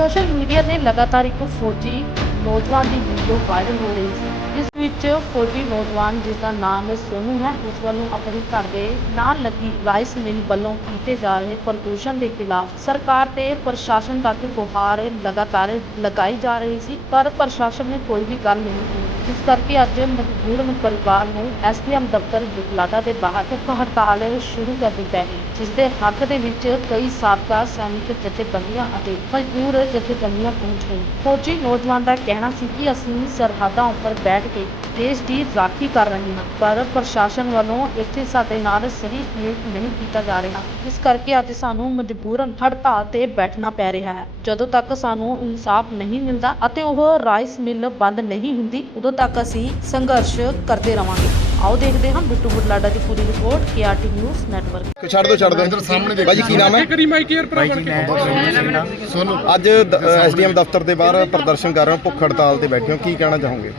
Social media ਤੇ ਲਗਾਤਾਰ ਇੱਕ ਫੌਜੀ ਨੌਜਵਾਨ ਦੀ ਵੀਡੀਓ ਵਾਇਰਲ ਹੋ ਰਹੀ ਸੀ। ਜਿਸ ਵਿੱਚ ਫੌਜੀ ਨੌਜਵਾਨ ਜਿਸ ਦਾ ਨਾਮ ਸੋਨੂ ਹੈ, ਉਸ ਵੱਲੋਂ ਆਪਣੇ ਘਰ ਦੇ ਨਾਲ ਲੱਗੀ ਰਾਈਸ ਮਿਲ ਵੱਲੋਂ ਕੀਤੇ ਜਾ ਰਹੇ ਪ੍ਰਦੂਸ਼ਣ ਦੇ ਖਿਲਾਫ ਸਰਕਾਰ ਤੇ ਪ੍ਰਸ਼ਾਸਨ ਤੱਕ ਗੁਹਾਰ ਲਗਾਤਾਰ ਲਗਾਈ ਜਾ ਰਹੀ ਸੀ, ਪਰ ਪ੍ਰਸ਼ਾਸਨ ਨੇ ਕੋਈ ਵੀ ਗੱਲ ਨਹੀਂ ਕੀਤੀ। ਜਿਸ ਕਰਕੇ ਅੱਜ ਮਜਬੂਰਨ ਪਰਿਵਾਰ ਨੂੰ ਐਸਡੀਐਮ ਦਫ਼ਤਰ ਬੁਲਾਡਾ ਦੇ ਬਾਹਰ ਹੜਤਾਲ ਸ਼ੁਰੂ ਕਰ ਦਿੱਤਾ ਗਈ ਜਿਸ ਦੇ ਹੱਕ ਦੇ ਵਿੱਚ ਕਈ ਸਾਬਕਾ ਸੈਨਿਕ ਜਥੇਬੰਦੀਆਂ ਅਤੇ ਮਜ਼ਦੂਰ ਜਥੇਬੰਦੀਆਂ ਪਹੁੰਚ ਗਈਆਂ। ਫੌਜੀ ਨੌਜਵਾਨ ਦਾ ਕਹਿਣਾ ਸੀ ਕਿ ਅਸੀਂ ਸਰਹੱਦਾਂ ਉੱਪਰ ਬੈਠ ਕੇ ਦੇਸ਼ ਦੀ ਰਾਖੀ ਕਰ ਰਹੇ ਹਾਂ। ਪਰ ਪ੍ਰਸ਼ਾਸਨ ਵੱਲੋਂ ਇੱਥੇ ਸਾਡੇ ਨਾਲ ਸਹੀ ਸਲੂਕ ਨਹੀਂ ਕੀਤਾ ਜਾ ਰਿਹਾ। ਜਿਸ ਕਰਕੇ ਅੱਜ ਸਾਨੂੰ ਮਜਬੂਰਨ ਹੜਤਾਲ ਤੇ ਬੈਠਣਾ ਪੈ ਰਿਹਾ ਹੈ। ਜਦੋਂ ਤੱਕ ਸਾਨੂੰ ਇਨਸਾਫ ਨਹੀਂ ਮਿਲਦਾ ਅਤੇ ਉਹ ਰਾਈਸ ਮਿਲ ਬੰਦ ਨਹੀਂ ਹੁੰਦੀ ਉਦੋਂ ਤੱਕ ਅਸੀਂ ਸੰਘਰਸ਼ ਕਰਦੇ ਰਵਾਂਗੇ। ਆਓ ਦੇਖਦੇ ਹਾਂ ਬਿੱਟੂ ਬੁਢਲਾਡਾ ਦੀ ਪੂਰੀ ਰਿਪੋਰਟ ਕੇਆਰਟੀ ਨਿਊਜ਼ ਨੈਟਵਰਕ। ਛੱਡ ਦੋ ਛੱਡ ਦੋ ਇਧਰ ਸਾਹਮਣੇ ਭਾਜੀ ਕੀ ਨਾਮ ਹੈ? ਕਰੀ ਮਾਈਕ ਏਅਰ ਸਿੰਘ ਦਾ ਸੋਨੂੰ ਅੱਜ ਐਸਡੀਐਮ ਦਫ਼ਤਰ ਦੇ ਬਾਹਰ ਪ੍ਰਦਰਸ਼ਨ ਕਰ ਰਹੇ ਹੋ ਭੁੱਖ ਹੜਤਾਲ ਤੇ ਬੈਠੇ ਹੋ ਕੀ ਕਹਿਣਾ ਚਾਹੋਗੇ?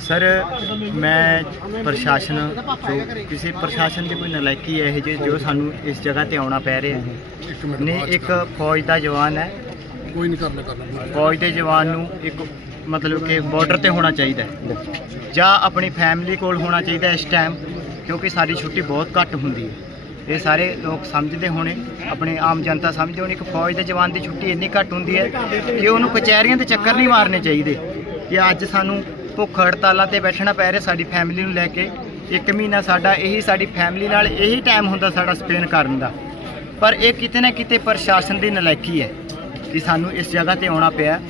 ਸਰ ਮੈਂ ਪ੍ਰਸ਼ਾਸਨ ਜੋ ਕਿਸੇ ਪ੍ਰਸ਼ਾਸਨ ਦੀ ਕੋਈ ਨਲਾਇਕੀ ਹੈ ਇਹ ਜਿਹੀ ਜੋ ਸਾਨੂੰ ਇਸ ਜਗ੍ਹਾ ਤੇ ਆਉਣਾ ਪੈ ਰਿਹਾ ਹੈ। ਨੇ ਇੱਕ ਫੌਜ ਦਾ ਜਵਾਨ ਹੈ। ਕੋਈ ਨਹੀਂ ਕਰਨਾ ਕਰਨਾ। ਫੌਜ ਦੇ ਜਵਾਨ ਨੂੰ ਇੱਕ ਮਤਲਬ ਕਿ ਬਾਰਡਰ ਤੇ ਹੋਣਾ ਚਾਹੀਦਾ ਹੈ। ਜਾਂ ਆਪਣੀ ਫੈਮਿਲੀ ਕੋਲ ਹੋਣਾ ਚਾਹੀਦਾ ਹੈ ਇਸ ਟਾਈਮ ਕਿਉਂਕਿ ਸਾਡੀ ਛੁੱਟੀ ਬਹੁਤ ਘੱਟ ਹੁੰਦੀ ਹੈ। ਇਹ ਸਾਰੇ ਲੋਕ ਸਮਝਦੇ ਹੋਣੇ ਆਪਣੇ ਆਮ ਜਨਤਾ ਸਮਝਦੇ ਹੋਣੀ ਇੱਕ ਫੌਜ ਦੇ ਜਵਾਨ ਦੀ ਛੁੱਟੀ ਇੰਨੀ ਘੱਟ ਹੁੰਦੀ ਹੈ ਕਿ ਉਹਨੂੰ ਕਚਹਿਰੀਆਂ ਦੇ ਚੱਕਰ ਨਹੀਂ ਮਾਰਨੇ ਚਾਹੀਦੇ। ਕਿ ਅੱਜ ਸਾਨੂੰ ਭੁੱਖ ਹੜਤਾਲਾਂ ਤੇ ਬੈਠਣਾ ਪੈ ਰਿਹਾ ਸਾਡੀ ਫੈਮਿਲੀ ਨੂੰ ਲੈ ਕੇ। ਇੱਕ ਮਹੀਨਾ ਸਾਡਾ ਇਹੀ ਸਾਡੀ ਫੈਮਿਲੀ ਨਾਲ ਇਹੀ ਟਾਈਮ ਹੁੰਦਾ ਸਾਡਾ ਸਪੇਨ ਕਰਨ ਦਾ। ਪਰ ਇਹ ਕਿਤੇ ਨਾ ਕਿਤੇ ਪ੍ਰਸ਼ਾਸਨ ਦੀ ਨਲਾਇਕੀ ਹੈ ਕਿ ਸਾਨੂੰ ਇਸ ਜਗ੍ਹਾ ਤੇ ਆਉਣਾ ਪਿਆ।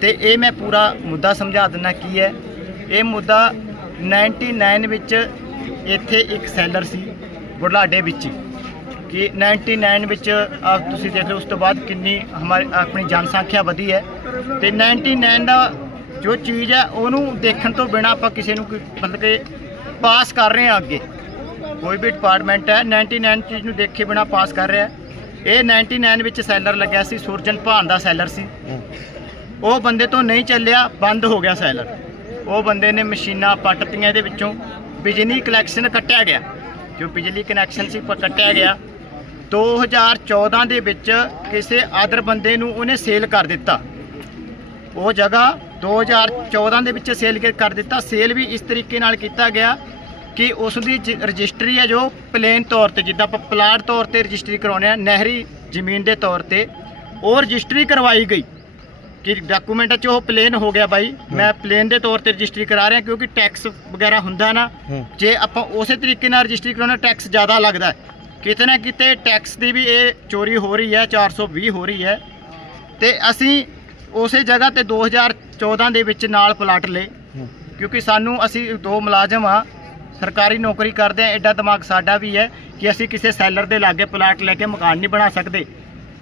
ਤੇ ਇਹ ਮੈਂ ਪੂਰਾ ਮੁੱਦਾ ਸਮਝਾ ਦਿੰਦਾ ਕੀ ਹੈ। ਇਹ ਮੁੱਦਾ 99 ਵਿੱਚ ਇੱਥੇ ਇੱਕ ਸੈਲਰ ਸੀ, ਬੁਢਲਾਡੇ ਵਿੱਚ। ਹੀ ਕਿ 99 ਵਿੱਚ ਤੁਸੀਂ ਦੇਖ ਲਓ ਉਸ ਤੋਂ ਬਾਅਦ ਕਿੰਨੀ ਹਮਾਰੀ ਆਪਣੀ ਜਨਸੰਖਿਆ ਵਧੀ ਹੈ। ਤੇ 99 ਦਾ ਜੋ ਚੀਜ਼ ਹੈ, ਉਹਨੂੰ ਦੇਖਣ ਤੋਂ ਬਿਨਾ ਆਪਾਂ ਕਿਸੇ ਨੂੰ ਕੋਈ ਮਤਲਬ ਕਿ ਪਾਸ ਕਰ ਰਹੇ ਹਾਂ ਅੱਗੇ। ਕੋਈ ਵੀ ਡਿਪਾਰਟਮੈਂਟ ਹੈ 99 ਚੀਜ਼ ਨੂੰ ਦੇਖੇ ਬਿਨਾ ਪਾਸ ਕਰ ਰਿਹਾ ਹੈ। ਇਹ 99 ਵਿੱਚ ਸੈਲਰ ਲੱਗਿਆ ਸੀ, ਸੁਰਜਨ ਭਾਨ ਦਾ ਸੈਲਰ ਸੀ। ਉਹ ਬੰਦੇ ਤੋਂ ਨਹੀਂ ਚੱਲਿਆ, ਬੰਦ ਹੋ ਗਿਆ ਸੈਲਰ ਉਹ ਬੰਦੇ ਨੇ ਮਸ਼ੀਨਾਂ ਪੱਟਤੀਆਂ ਇਹਦੇ ਵਿੱਚੋਂ। ਬਿਜਲੀ ਕਨੈਕਸ਼ਨ ਕੱਟਿਆ ਗਿਆ। ਜੋ ਬਿਜਲੀ ਕਨੈਕਸ਼ਨ ਸੀ ਪ- ਕੱਟਿਆ ਗਿਆ। 2014 ਦੇ ਵਿੱਚ ਕਿਸੇ ਆਦਰ ਬੰਦੇ ਨੂੰ ਉਹਨੇ ਸੇਲ ਕਰ ਦਿੱਤਾ। ਉਹ ਜਗ੍ਹਾ 2014 ਦੇ ਵਿੱਚ ਸੇਲ ਕਰ ਦਿੱਤਾ। ਸੇਲ ਵੀ ਇਸ ਤਰੀਕੇ ਨਾਲ ਕੀਤਾ ਗਿਆ ਕਿ ਉਸ ਦੀ ਜ- ਰਜਿਸਟਰੀ ਹੈ ਜੋ ਪਲੇਨ ਤੌਰ ਤੇ ਜਿੱਦਾਂ ਆਪਾਂ ਪਲਾਟ ਤੌਰ ਤੇ ਰਜਿਸਟਰੀ ਕਰਾਉਂਦੇ ਆ ਨਹਿਰੀ ਜ਼ਮੀਨ ਦੇ ਤੌਰ ਤੇ ਉਹ ਰਜਿਸਟਰੀ ਕਰਵਾਈ ਗਈ ਕਿ ਡਾਕੂਮੈਂਟ 'ਚ ਉਹ ਪਲੇਨ ਹੋ ਗਿਆ ਬਾਈ। ਮੈਂ ਪਲੇਨ ਦੇ ਤੌਰ ਤੇ ਰਜਿਸਟਰੀ ਕਰਾ ਰਿਹਾ ਕਿਉਂਕਿ ਟੈਕਸ ਵਗੈਰਾ ਹੁੰਦਾ ਨਾ। ਜੇ ਆਪਾਂ ਉਸੇ ਤਰੀਕੇ ਨਾਲ ਰਜਿਸਟਰੀ ਕਰਾਉਣਾ ਟੈਕਸ ਜ਼ਿਆਦਾ ਲੱਗਦਾ। ਕਿਤੇ ਨਾ ਕਿਤੇ ਟੈਕਸ ਦੀ ਵੀ ਇਹ ਚੋਰੀ ਹੋ ਰਹੀ ਹੈ 420 ਹੋ ਰਹੀ ਹੈ। ਤੇ ਅਸੀਂ ਉਸੇ ਜਗ੍ਹਾ ਤੇ 2014 ਦੇ ਵਿੱਚ ਨਾਲ ਪਲਾਟ ਲਏ। ਕਿਉਂਕਿ ਸਾਨੂੰ ਅਸੀਂ ਦੋ ਮੁਲਾਜ਼ਮ ਆ ਸਰਕਾਰੀ ਨੌਕਰੀ ਕਰਦੇ ਆ ਐਡਾ ਦਿਮਾਗ ਸਾਡਾ ਵੀ ਹੈ ਕਿ ਅਸੀਂ ਕਿਸੇ ਸੈਲਰ ਦੇ ਲਾਗੇ ਪਲਾਟ ਲੈ ਕੇ ਮਕਾਨ ਨਹੀਂ ਬਣਾ ਸਕਦੇ।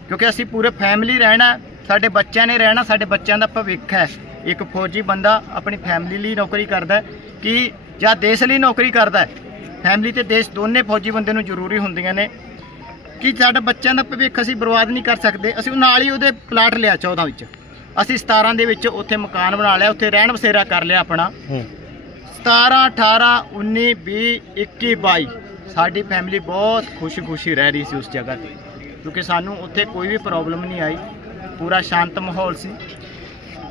ਕਿਉਂਕਿ ਅਸੀਂ ਪੂਰੇ ਫੈਮਿਲੀ ਰਹਿਣਾ ਸਾਡੇ ਬੱਚਿਆਂ ਨੇ ਰਹਿਣਾ ਸਾਡੇ ਬੱਚਿਆਂ ਦਾ ਭਵਿੱਖ ਹੈ। ਇੱਕ ਫੌਜੀ ਬੰਦਾ ਆਪਣੀ ਫੈਮਿਲੀ ਲਈ ਨੌਕਰੀ ਕਰਦਾ ਕਿ ਜਾਂ ਦੇਸ਼ ਲਈ ਨੌਕਰੀ ਕਰਦਾ ਫੈਮਿਲੀ ਤੇ ਦੇਸ਼ ਦੋਨੇ ਫੌਜੀ ਬੰਦੇ ਨੂੰ ਜ਼ਰੂਰੀ ਹੁੰਦੀਆਂ ਨੇ ਕਿ ਸਾਡੇ ਬੱਚਿਆਂ ਦਾ ਭਵਿੱਖ ਅਸੀਂ ਬਰਬਾਦ ਨਹੀਂ ਕਰ ਸਕਦੇ ਅਸੀਂ ਨਾਲ ਹੀ ਉਹਦੇ ਪਲਾਟ ਲਿਆ 14 ਵਿੱਚ। ਅਸੀਂ 17 ਦੇ ਵਿੱਚ ਉੱਥੇ ਮਕਾਨ ਬਣਾ ਲਿਆ ਉੱਥੇ ਰਹਿਣ ਬਸੇਰਾ ਕਰ ਲਿਆ ਆਪਣਾ। ਹੂੰ। 17 18 19 20 21 22 ਸਾਡੀ ਫੈਮਿਲੀ ਬਹੁਤ ਖੁਸ਼ੀ-ਖੁਸ਼ੀ ਰਹਿ ਰਹੀ ਸੀ ਉਸ ਜਗ੍ਹਾ ਤੇ। ਕਿਉਂਕਿ ਸਾਨੂੰ ਉੱਥੇ ਕੋਈ ਵੀ ਪ੍ਰੋਬਲਮ ਨਹੀਂ ਆਈ। ਪੂਰਾ ਸ਼ਾਂਤ ਮਾਹੌਲ ਸੀ।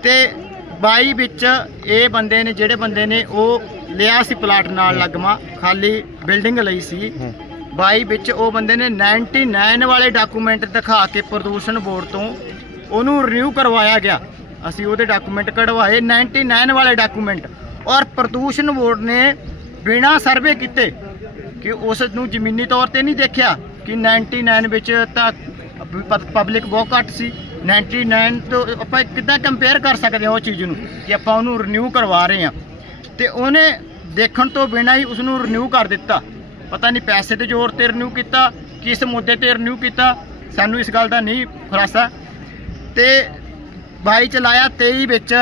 ਤੇ 22 ਵਿੱਚ ਇਹ ਬੰਦੇ ਨੇ ਜਿਹੜੇ ਬੰਦੇ ਨੇ ਉਹ ਲਿਆ ਸੀ ਪਲਾਟ ਨਾਲ ਲੱਗਮਾ ਖਾਲੀ ਬਿਲਡਿੰਗ ਲਈ ਸੀ। ਹੂੰ। 22 ਵਿੱਚ ਉਹ ਬੰਦੇ ਨੇ 99 ਵਾਲੇ ਡਾਕੂਮੈਂਟ ਦਿਖਾ ਕੇ ਪ੍ਰਦੂਸ਼ਣ ਬੋਰਡ ਤੋਂ ਉਹਨੂੰ ਰਿਨਿਊ ਕਰਵਾਇਆ ਗਿਆ। ਅਸੀਂ ਉਹਦੇ ਡਾਕੂਮੈਂਟ ਕਢਵਾਏ 99 ਵਾਲੇ ਡਾਕੂਮੈਂਟ ਔਰ ਪ੍ਰਦੂਸ਼ਣ ਬੋਰਡ ਨੇ ਬਿਨਾ ਸਰਵੇ ਕੀਤੇ ਕਿ ਉਸ ਨੂੰ ਜ਼ਮੀਨੀ ਤੌਰ ਤੇ ਨਹੀਂ ਦੇਖਿਆ ਕਿ 99 ਵਿੱਚ ਤਾਂ ਪਬਲਿਕ ਬਹੁਤ ਘੱਟ ਸੀ। 99 ਤੋਂ ਆਪਾਂ ਕਿੱਦਾਂ ਕੰਪੇਅਰ ਕਰ ਸਕਦੇ ਹਾਂ ਉਹ ਚੀਜ਼ ਨੂੰ ਕਿ ਆਪਾਂ ਉਹਨੂੰ ਰਿਨਿਊ ਕਰਵਾ ਰਹੇ ਹਾਂ। ਤੇ ਉਹਨੇ ਦੇਖਣ ਤੋਂ ਬਿਨਾਂ ਹੀ ਉਸ ਨੂੰ ਰਿਨਿਊ ਕਰ ਦਿੱਤਾ। ਪਤਾ ਨਹੀਂ ਪੈਸੇ ਦੇ ਜ਼ੋਰ ਤੇ ਰਿਨਿਊ ਕੀਤਾ, ਕਿਸ ਮੁੱਦੇ ਤੇ ਰਿਨਿਊ ਕੀਤਾ। ਸਾਨੂੰ ਇਸ ਗੱਲ ਦਾ ਨਹੀਂ ਖੁਲਾਸਾ। ਤੇ 22 ਚਲਾਇਆ 23 ਵਿੱਚ।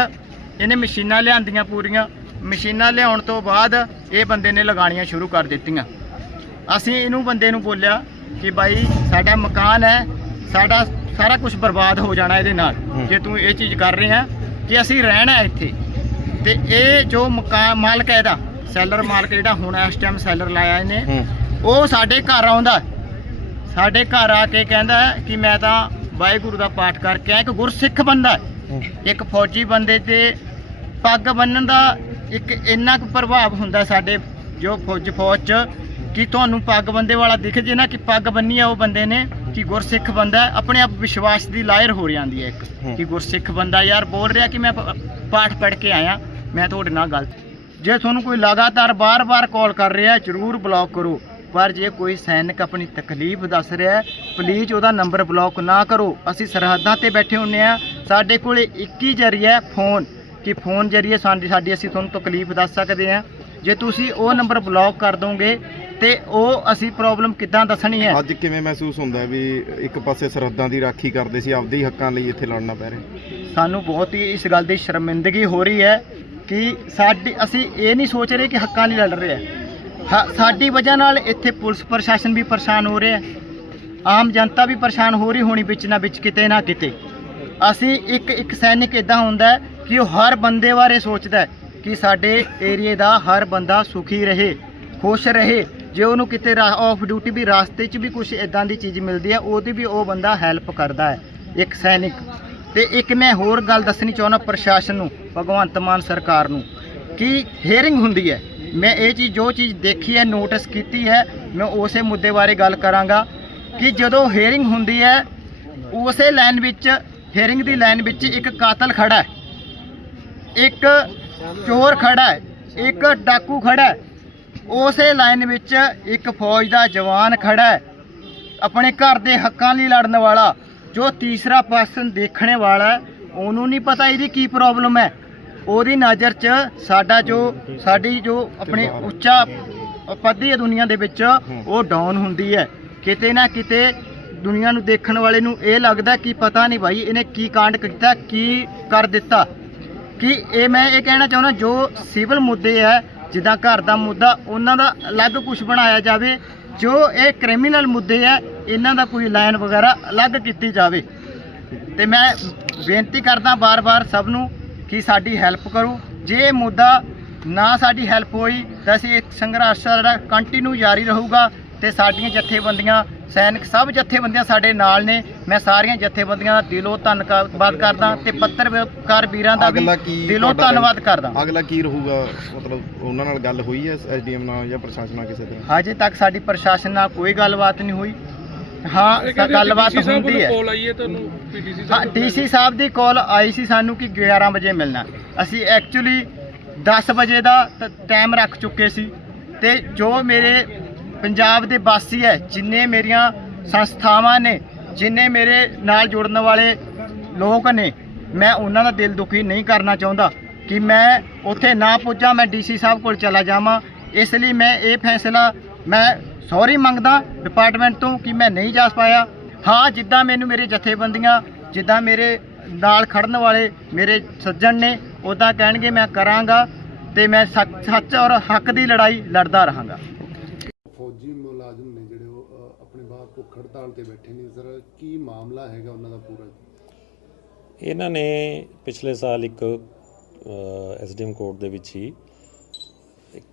ਇਹਨੇ ਮਸ਼ੀਨਾਂ ਲਿਆਂਦੀਆਂ ਪੂਰੀਆਂ। ਮਸ਼ੀਨਾਂ ਲਿਆਉਣ ਤੋਂ ਬਾਅਦ ਇਹ ਬੰਦੇ ਨੇ ਲਗਾਣੀਆਂ ਸ਼ੁਰੂ ਕਰ ਦਿੱਤੀਆਂ। ਅਸੀਂ ਇਹਨੂੰ ਬੰਦੇ ਨੂੰ ਬੋਲਿਆ ਕਿ ਬਾਈ ਸਾਡਾ ਮਕਾਨ ਹੈ ਸਾਡਾ ਸਾਰਾ ਕੁਝ ਬਰਬਾਦ ਹੋ ਜਾਣਾ ਇਹਦੇ ਨਾਲ। ਜੇ ਤੂੰ ਇਹ ਚੀਜ਼ ਕਰ ਰਿਹਾ ਕਿ ਅਸੀਂ ਰਹਿਣਾ ਇੱਥੇ ਤੇ ਇਹ ਜੋ ਮਕਾਨ ਮਾਲਕ ਹੈ ਇਹਦਾ ਸੈਲਰ ਮਾਲਕ ਜਿਹੜਾ ਹੁਣ ਇਸ ਟਾਈਮ ਸੈਲਰ ਲਾਇਆ ਇਹਨੇ ਉਹ ਸਾਡੇ ਘਰ ਆਉਂਦਾ। ਸਾਡੇ ਘਰ ਆ ਕੇ ਕਹਿੰਦਾ ਕਿ ਮੈਂ ਤਾਂ ਵਾਹਿਗੁਰੂ ਦਾ ਪਾਠ ਕਰਕੇ ਆਇਆ ਇੱਕ ਗੁਰਸਿੱਖ ਬੰਦਾ ਹੈ। ਇੱਕ ਫੌਜੀ ਬੰਦੇ ਤੇ ਪੱਗ ਬੰਨਣ ਦਾ ਇੱਕ ਇੰਨਾ ਕੁ ਪ੍ਰਭਾਵ ਹੁੰਦਾ ਸਾਡੇ ਜੋ ਫੌਜ ਫੌਜ ਚ ਕਿ ਤੁਹਾਨੂੰ ਪੱਗ ਬੰਦੇ ਵਾਲਾ ਦਿਖ ਜੇ ਨਾ ਕਿ ਪੱਗ ਬੰਨੀ ਆ ਉਹ ਬੰਦੇ ਨੇ ਕਿ ਗੁਰਸਿੱਖ ਬੰਦਾ ਆਪਣੇ ਆਪ ਵਿਸ਼ਵਾਸ ਦੀ ਲਾਇਰ ਹੋ ਜਾਂਦੀ ਹੈ ਇੱਕ। ਕਿ ਗੁਰਸਿੱਖ ਬੰਦਾ ਯਾਰ ਬੋਲ ਰਿਹਾ ਕਿ ਮੈਂ ਪਾਠ ਪੜ੍ਹ ਕੇ ਆਇਆ ਮੈਂ ਤੁਹਾਡੇ ਨਾਲ ਗਲਤ ਜੇ ਤੁਹਾਨੂੰ ਕੋਈ ਲਗਾਤਾਰ ਬਾਰ-ਬਾਰ ਕਾਲ ਕਰ ਰਿਹਾ ਜਰੂਰ ਬਲੌਕ ਕਰੋ ਪਰ ਜੇ ਕੋਈ ਸੈਨਿਕ ਆਪਣੀ ਤਕਲੀਫ ਦੱਸ ਰਿਹਾ ਪਲੀਜ਼ ਉਹਦਾ ਨੰਬਰ ਬਲੌਕ ਨਾ ਕਰੋ। ਅਸੀਂ ਸਰਹੱਦਾਂ ਤੇ ਬੈਠੇ ਹੁੰਨੇ ਆ। ਸਾਡੇ ਕੋਲੇ ਇੱਕ ਹੀ ਜਰੀਆ ਫੋਨ ਕਿ ਫੋਨ ਜਰੀਏ ਸਾਡੀ ਸਾਡੀ ਅਸੀਂ ਤੁਹਾਨੂੰ ਤਕਲੀਫ ਦੱਸ ਸਕਦੇ ਆ ਜੇ ਤੁਸੀਂ ਉਹ ਨੰਬਰ ਬਲੌਕ ਕਰ ਦੋਗੇ ਤੇ ਉਹ ਅਸੀਂ ਪ੍ਰੋਬਲਮ ਕਿੱਦਾਂ ਦੱਸਣੀ ਹੈ? ਅੱਜ ਕਿਵੇਂ ਮਹਿਸੂਸ ਹੁੰਦਾ ਵੀ ਇੱਕ ਪਾਸੇ ਸਰਹੱਦਾਂ ਦੀ ਰਾਖੀ ਕਰਦੇ ਸੀ ਆਪਦੇ ਹੀ ਹੱਕਾਂ ਲਈ ਇੱਥੇ ਲੜਨਾ ਪੈ ਰਿਹਾ? ਸਾਨੂੰ ਬਹੁਤ ਹੀ ਇਸ ਗੱਲ ਦੀ ਸ਼ਰਮਿੰਦਗੀ ਹੋ ਰਹੀ ਹੈ ਕਿ ਸਾਡੀ ਅਸੀਂ ਇਹ ਨਹੀਂ ਸੋਚ ਰਹੇ ਕਿ ਹੱਕਾਂ ਲਈ ਲੜ ਰਹੇ ਹਾਂ। ਹਾ- ਸਾਡੀ ਵਜ੍ਹਾ ਨਾਲ ਇੱਥੇ ਪੁਲਿਸ ਪ੍ਰਸ਼ਾਸਨ ਵੀ ਪਰੇਸ਼ਾਨ ਹੋ ਰਿਹਾ ਹੈ। ਆਮ ਜਨਤਾ ਵੀ ਪਰੇਸ਼ਾਨ ਹੋ ਰਹੀ ਹੋਣੀ ਵਿੱਚ ਨਾ ਵਿੱਚ ਕਿਤੇ ਨਾ ਕਿਤੇ। ਅਸੀਂ ਇੱਕ ਇੱਕ ਸੈਨਿਕ ਇਦਾਂ ਹੁੰਦਾ ਕਿ ਉਹ ਹਰ ਬੰਦੇ ਬਾਰੇ ਸੋਚਦਾ ਕਿ ਸਾਡੇ ਏਰੀਏ ਦਾ ਹਰ ਬੰਦਾ ਸੁਖੀ ਰਹੇ, ਖੁਸ਼ ਰਹੇ। ਜੇ ਉਹਨੂੰ ਕਿਤੇ ਆਫ ਡਿਊਟੀ ਵੀ ਰਾਸਤੇ 'ਚ ਵੀ ਕੁਝ ਇਦਾਂ ਦੀ ਚੀਜ਼ ਮਿਲਦੀ ਹੈ ਉਹਦੀ ਵੀ ਉਹ ਬੰਦਾ ਹੈਲਪ ਕਰਦਾ ਹੈ, ਇੱਕ ਸੈਨਿਕ। ਤੇ ਇੱਕ ਮੈਂ ਹੋਰ ਗੱਲ ਦੱਸਣੀ ਚਾਹੁੰਦਾ ਪ੍ਰਸ਼ਾਸਨ ਨੂੰ, ਭਗਵੰਤ ਮਾਨ ਸਰਕਾਰ ਨੂੰ, ਕਿ ਹੇਅਰਿੰਗ ਹੁੰਦੀ ਹੈ। ਮੈਂ ਇਹ ਚੀਜ਼, ਜੋ ਚੀਜ਼ ਦੇਖੀ ਹੈ ਨੋਟਿਸ ਕੀਤੀ ਹੈ, ਮੈਂ ਉਸੇ ਮੁੱਦੇ ਬਾਰੇ ਗੱਲ ਕਰਾਂਗਾ। ਕਿ ਜਦੋਂ ਹੀਅਰਿੰਗ ਹੁੰਦੀ ਹੈ, ਉਸੇ ਲਾਈਨ ਵਿੱਚ ਹੀਅਰਿੰਗ ਦੀ ਲਾਈਨ ਵਿੱਚ ਇੱਕ ਕਾਤਲ ਖੜਾ ਹੈ। ਇੱਕ ਚੋਰ ਖੜਾ ਹੈ, ਇੱਕ ਡਾਕੂ ਖੜਾ ਹੈ। ਉਸੇ ਲਾਈਨ ਵਿੱਚ ਇੱਕ ਫੌਜ ਦਾ ਜਵਾਨ ਖੜਾ ਹੈ। ਆਪਣੇ ਘਰ ਦੇ ਹੱਕਾਂ ਲਈ ਲੜਨ ਵਾਲਾ, ਜੋ ਤੀਸਰਾ ਪਰਸਨ ਦੇਖਣੇ ਵਾਲਾ ਉਹਨੂੰ ਨਹੀਂ ਪਤਾ ਇਹਦੀ ਕੀ ਪ੍ਰੋਬਲਮ ਹੈ। ਉਹਦੀ ਨਜ਼ਰ 'ਚ ਸਾਡਾ ਜੋ, ਸਾਡੀ ਜੋ ਆਪਣੇ ਉੱਚਾ ਪੱਧੀ ਹੈ ਦੁਨੀਆ ਦੇ ਵਿੱਚ, ਉਹ ਡਾਊਨ ਹੁੰਦੀ ਹੈ। ਕਿਤੇ ਨਾ ਕਿਤੇ ਦੁਨੀਆ ਨੂੰ ਦੇਖਣ ਵਾਲੇ ਨੂੰ ਇਹ ਲੱਗਦਾ ਕਿ ਪਤਾ ਨਹੀਂ ਭਾਈ ਇਹਨੇ ਕੀ ਕਾਂਡ ਕੀਤਾ, ਕੀ ਕਰ ਦਿੱਤਾ। ਕਿ ਇਹ ਮੈਂ ਇਹ ਕਹਿਣਾ ਚਾਹੁੰਦਾ, ਜੋ ਸਿਵਲ ਮੁੱਦੇ ਹੈ, ਜਿੱਦਾਂ ਘਰ ਦਾ ਮੁੱਦਾ, ਉਹਨਾਂ ਦਾ ਅਲੱਗ ਕੁਝ ਬਣਾਇਆ ਜਾਵੇ। ਜੋ ਇਹ ਕ੍ਰਿਮੀਨਲ ਮੁੱਦੇ ਹੈ, ਇਹਨਾਂ ਦਾ ਕੋਈ ਲਾਈਨ ਵਗੈਰਾ ਅਲੱਗ ਕੀਤੀ ਜਾਵੇ। ਤੇ ਮੈਂ ਬੇਨਤੀ ਕਰਦਾ ਬਾਰ-ਬਾਰ ਸਭ ਨੂੰ ਕਿ ਸਾਡੀ ਹੈਲਪ ਕਰੋ। ਜੇ ਇਹ ਮੁੱਦਾ ਨਾ ਸਾਡੀ ਹੈਲਪ ਹੋਈ, ਤਾਂ ਅਸੀਂ ਇਹ ਸੰਘਰਸ਼ ਜਿਹੜਾ ਕੰਟੀਨਿਊ ਜਾਰੀ ਰਹੂਗਾ। ਤੇ ਸਾਡੀਆਂ ਜਥੇਬੰਦੀਆਂ ਸੈਨਿਕ ਸਭ ਜਥੇਬੰਦੀਆਂ ਸਾਡੇ ਨਾਲ ਨੇ। ਮੈਂ ਸਾਰੀਆਂ ਜਥੇਬੰਦੀਆਂ ਦਾ ਦਿਲੋਂ ਧੰਨਵਾਦ ਕਰਦਾ ਤੇ ਪੱਤਰਕਾਰ ਵੀਰਾਂ ਦਾ ਵੀ ਦਿਲੋਂ ਧੰਨਵਾਦ ਕਰਦਾ। ਅਗਲਾ ਕੀ ਰਹੂਗਾ? ਮਤਲਬ ਉਹਨਾਂ ਨਾਲ ਗੱਲ ਹੋਈ ਹੈ ਐਸਡੀਐਮ ਨਾਲ ਜਾਂ ਪ੍ਰਸ਼ਾਸਨ ਨਾਲ ਕਿਸੇ ਤਰ੍ਹਾਂ? ਹਜੇ ਤੱਕ ਸਾਡੀ ਪ੍ਰਸ਼ਾਸਨ ਨਾਲ ਕੋਈ ਗੱਲਬਾਤ ਨਹੀਂ ਹੋਈ। ਹਾਂ ਗੱਲਬਾਤ ਹੁੰਦੀ ਹੈ। ਕੋਲ ਆਈ ਹੈ ਤੁਹਾਨੂੰ ਪੀਡੀਸੀ ਹਾਂ ਡੀਸੀ ਸਾਹਿਬ ਦੀ ਕਾਲ ਆਈ ਸੀ ਸਾਨੂੰ ਕਿ 11 ਵਜੇ ਮਿਲਣਾ। ਅਸੀਂ ਐਕਚੁਅਲੀ 10 ਵਜੇ ਦਾ ਟਾਈਮ ਰੱਖ ਚੁੱਕੇ ਸੀ ਤੇ ਜੋ ਮੇਰੇ ਪੰਜਾਬ ਦੇ ਵਾਸੀ ਹੈ, ਜਿੰਨੇ ਮੇਰੀਆਂ ਸੰਸਥਾਵਾਂ ਨੇ, ਜਿੰਨੇ ਮੇਰੇ ਨਾਲ ਜੁੜਨ ਵਾਲੇ ਲੋਕ ਨੇ, ਮੈਂ ਉਹਨਾਂ ਦਾ ਦਿਲ ਦੁਖੀ ਨਹੀਂ ਕਰਨਾ ਚਾਹੁੰਦਾ ਕਿ ਮੈਂ ਉੱਥੇ ਨਾ ਪੁੱਜਾਂ, ਮੈਂ ਡੀਸੀ ਸਾਹਿਬ ਕੋਲ ਚਲਾ ਜਾਵਾਂ। ਇਸ ਲਈ ਮੈਂ ਇਹ ਫੈਸਲਾ, ਮੈਂ ਸੌਰੀ ਮੰਗਦਾ ਡਿਪਾਰਟਮੈਂਟ ਤੋਂ ਕਿ ਮੈਂ ਨਹੀਂ ਜਾ ਪਾਇਆ। ਹਾਂ, ਜਿੱਦਾਂ ਮੈਨੂੰ ਮੇਰੇ ਜਥੇਬੰਦੀਆਂ, ਜਿੱਦਾਂ ਮੇਰੇ ਨਾਲ ਖੜਨ ਵਾਲੇ ਮੇਰੇ ਸੱਜਣ ਨੇ ਉਦਾਂ ਕਹਿਣਗੇ ਮੈਂ ਕਰਾਂਗਾ ਤੇ ਮੈਂ ਸੱਚ ਸੱਚ ਔਰ ਹੱਕ ਦੀ ਲੜਾਈ ਲੜਦਾ ਰਹਾਂਗਾ ਫੌਜੀ ਮੁਲਾਜ਼ਮ ਨੇ ਜਿਹੜੇ ਉਹ ਅ, ਆਪਣੇ ਬਾਹਰ ਭੁੱਖ ਹੜਤਾਲ ਤੇ ਬੈਠੇ ਨੇ। ਸਰ ਕੀ ਮਾਮਲਾ ਹੈਗਾ ਉਹਨਾਂ ਦਾ ਪੂਰਾ? ਇਹਨਾਂ ਨੇ ਪਿਛਲੇ ਸਾਲ ਇੱਕ ਐਸਡੀਐਮ ਕੋਰਟ ਦੇ ਵਿੱਚ ਹੀ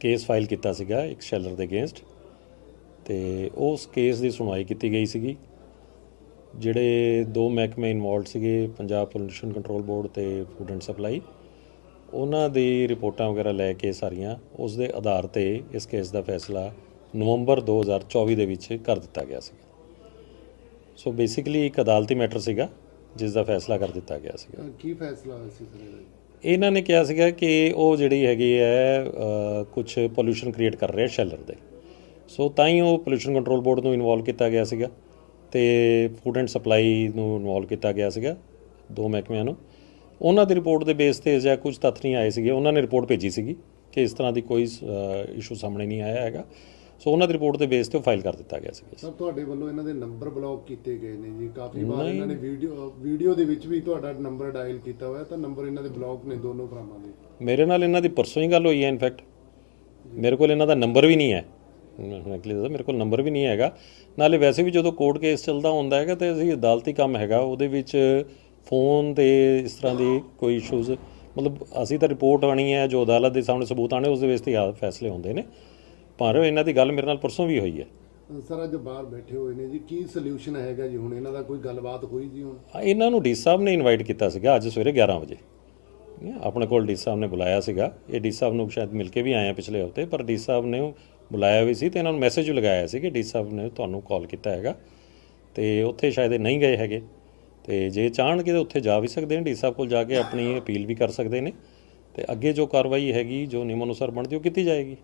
ਕੇਸ ਫਾਈਲ ਕੀਤਾ ਸੀਗਾ, ਇੱਕ ਸ਼ੈਲਰ ਦੇ ਅਗੇਂਸਟ। ਤੇ ਉਸ ਕੇਸ ਦੀ ਸੁਣਵਾਈ ਕੀਤੀ ਗਈ ਸੀਗੀ। ਜਿਹੜੇ ਦੋ ਮਹਿਕਮੇ ਇਨਵੋਲਡ ਸੀਗੇ, ਪੰਜਾਬ ਪੋਲੂਸ਼ਨ ਕੰਟਰੋਲ ਬੋਰਡ ਤੇ ਫੂਡ ਐਂਡ ਸਪਲਾਈ ਉਹਨਾਂ ਦੀ ਰਿਪੋਰਟਾਂ ਵਗੈਰਾ ਲੈ ਕੇ ਸਾਰੀਆਂ, ਉਸ ਦੇ ਆਧਾਰ ਤੇ ਇਸ ਕੇਸ ਦਾ ਫੈਸਲਾ ਨਵੰਬਰ 2024 ਦੇ ਵਿੱਚ ਕਰ ਦਿੱਤਾ ਗਿਆ ਸੀ ਸੋ ਬੇਸਿਕਲੀ ਇੱਕ ਅਦਾਲਤੀ ਮੈਟਰ ਸੀਗਾ ਜਿਸ ਦਾ ਫੈਸਲਾ ਕਰ ਦਿੱਤਾ ਗਿਆ ਸੀਗਾ। ਕੀ ਫੈਸਲਾ ਹੋਇਆ ਸੀ ਸਰ ਇਹਨਾਂ ਨੇ ਕਿਹਾ ਸੀਗਾ ਕਿ ਉਹ ਜਿਹੜੀ ਹੈਗੀ ਹੈ ਕੁਝ ਪੋਲੂਸ਼ਨ ਕ੍ਰੀਏਟ ਕਰ ਰਿਹਾ ਸ਼ੈਲਰ ਦੇ। ਸੋ ਤਾਂ ਹੀ ਉਹ ਪੋਲੂਸ਼ਨ ਕੰਟਰੋਲ ਬੋਰਡ ਨੂੰ ਇਨਵੋਲਵ ਕੀਤਾ ਗਿਆ ਸੀਗਾ ਤੇ ਫੂਡ ਐਂਡ ਸਪਲਾਈ ਨੂੰ ਇਨਵੋਲਵ ਕੀਤਾ ਗਿਆ ਸੀਗਾ ਦੋ ਮਹਿਕਮਿਆਂ ਨੂੰ। ਉਹਨਾਂ ਦੀ ਰਿਪੋਰਟ ਦੇ ਬੇਸ ਤੇ ਜਾਂ ਕੁਝ ਤੱਥ ਨਹੀਂ ਆਏ ਸੀਗੇ ਉਹਨਾਂ ਨੇ ਰਿਪੋਰਟ ਭੇਜੀ ਸੀਗੀ ਕਿ ਇਸ ਤਰ੍ਹਾਂ ਦੀ ਕੋਈ ਇਸ਼ੂ ਸਾਹਮਣੇ ਨਹੀਂ ਆਇਆ ਹੈਗਾ। ਸੋ ਉਹਨਾਂ ਦੀ ਰਿਪੋਰਟ ਦੇ ਬੇਸ ਤੇ ਫਾਈਲ ਕਰ ਦਿੱਤਾ ਗਿਆ ਸੀਗਾ ਸਰ ਤੁਹਾਡੇ ਵੱਲੋਂ ਇਹਨਾਂ ਦੇ ਨੰਬਰ ਬਲੌਕ ਕੀਤੇ ਗਏ ਨੇ ਜੀ। ਕਾਫੀ ਵਾਰ। ਇਹਨਾਂ ਨੇ ਵੀਡੀਓ ਵੀਡੀਓ ਦੇ ਵਿੱਚ ਵੀ ਤੁਹਾਡਾ ਨੰਬਰ ਡਾਇਲ ਕੀਤਾ ਹੋਇਆ ਤਾਂ ਨੰਬਰ ਇਹਨਾਂ ਦੇ ਬਲੌਕ ਨੇ ਦੋਨੋਂ ਭਰਾਵਾਂ ਦੇ। ਮੇਰੇ ਨਾਲ ਇਹਨਾਂ ਦੀ ਪਰਸੋਂ ਹੀ ਗੱਲ ਹੋਈ ਹੈ ਇਨਫੈਕਟ ਮੇਰੇ ਕੋਲ ਇਹਨਾਂ ਦਾ ਨੰਬਰ ਵੀ ਨਹੀਂ ਹੈ। ਮੈਂ ਹੁਣ actually ਦੱਸਾਂ ਮੇਰੇ ਕੋਲ ਨੰਬਰ ਵੀ ਨਹੀਂ ਹੈਗਾ। ਨਾਲੇ ਵੈਸੇ ਵੀ ਜਦੋਂ ਕੋਰਟ ਕੇਸ ਚੱਲਦਾ ਹੁੰਦਾ ਹੈਗਾ ਤੇ ਅਸੀਂ ਅਦਾਲਤੀ ਕੰਮ ਹੈਗਾ ਉਹਦੇ ਵਿੱਚ ਫੋਨ ਤੇ ਇਸ ਤਰ੍ਹਾਂ ਦੀ ਕੋਈ ਇਸ਼ੂਜ਼ ਮਤਲਬ ਅਸੀਂ ਤਾਂ ਰਿਪੋਰਟ ਆਣੀ ਹੈ ਜੋ ਅਦਾਲਤ ਦੇ ਸਾਹਮਣੇ ਸਬੂਤ ਆਣੇ ਉਸ ਦੇ ਬੇਸ ਤੇ ਫੈਸਲੇ ਹੁੰਦੇ ਨੇ। ਪਰ ਇਹਨਾਂ ਦੀ ਗੱਲ ਮੇਰੇ ਨਾਲ ਪਰਸੋਂ ਵੀ ਹੋਈ ਹੈ। ਸਰ ਅੱਜ ਬਾਹਰ ਬੈਠੇ ਹੋਏ ਨੇ ਜੀ ਕੀ ਸੋਲੂਸ਼ਨ ਹੈਗਾ ਜੀ ਹੁਣ? ਇਹਨਾਂ ਦਾ ਕੋਈ ਗੱਲਬਾਤ ਹੋਈ ਜੀ ਹੁਣ? ਇਹਨਾਂ ਨੂੰ ਡੀ ਸਾਹਿਬ ਨੇ ਇਨਵਾਈਟ ਕੀਤਾ ਸੀਗਾ ਅੱਜ ਸਵੇਰੇ 11 ਵਜੇ। ਆਪਣੇ ਕੋਲ ਡੀ ਸਾਹਿਬ ਨੇ ਬੁਲਾਇਆ ਸੀਗਾ। ਇਹ ਡੀ ਸਾਹਿਬ ਨੂੰ ਸ਼ਾਇਦ ਮਿਲ ਕੇ ਵੀ ਆਏ ਆ ਪਿਛਲੇ ਹਫ਼ਤੇ ਪਰ ਡੀ ਸਾਹਿਬ ਨੇ ਉਹ ਬੁਲਾਇਆ ਵੀ ਸੀ ਤੇ ਇਹਨਾਂ ਨੂੰ ਮੈਸੇਜ ਲਗਾਇਆ ਸੀ ਕਿ ਡੀ ਸਾਹਿਬ ਨੇ ਤੁਹਾਨੂੰ ਕਾਲ ਕੀਤਾ ਹੈਗਾ ਤੇ ਉੱਥੇ ਸ਼ਾਇਦ ਇਹ ਨਹੀਂ ਗਏ ਹੈਗੇ। ਤੇ ਜੇ ਚਾਹਣਗੇ ਤਾਂ ਉੱਥੇ ਜਾ ਵੀ ਸਕਦੇ ਨੇ। ਡੀ ਸਾਹਿਬ ਕੋਲ ਜਾ ਕੇ ਆਪਣੀ ਅਪੀਲ ਵੀ ਕਰ ਸਕਦੇ ਨੇ। ਤੇ ਅੱਗੇ ਜੋ ਕਾਰਵਾਈ ਹੈਗੀ ਜੋ ਨਿਯਮ ਅਨੁਸਾਰ ਬਣਦੀ ਉਹ ਕੀਤੀ ਜਾਏਗੀ।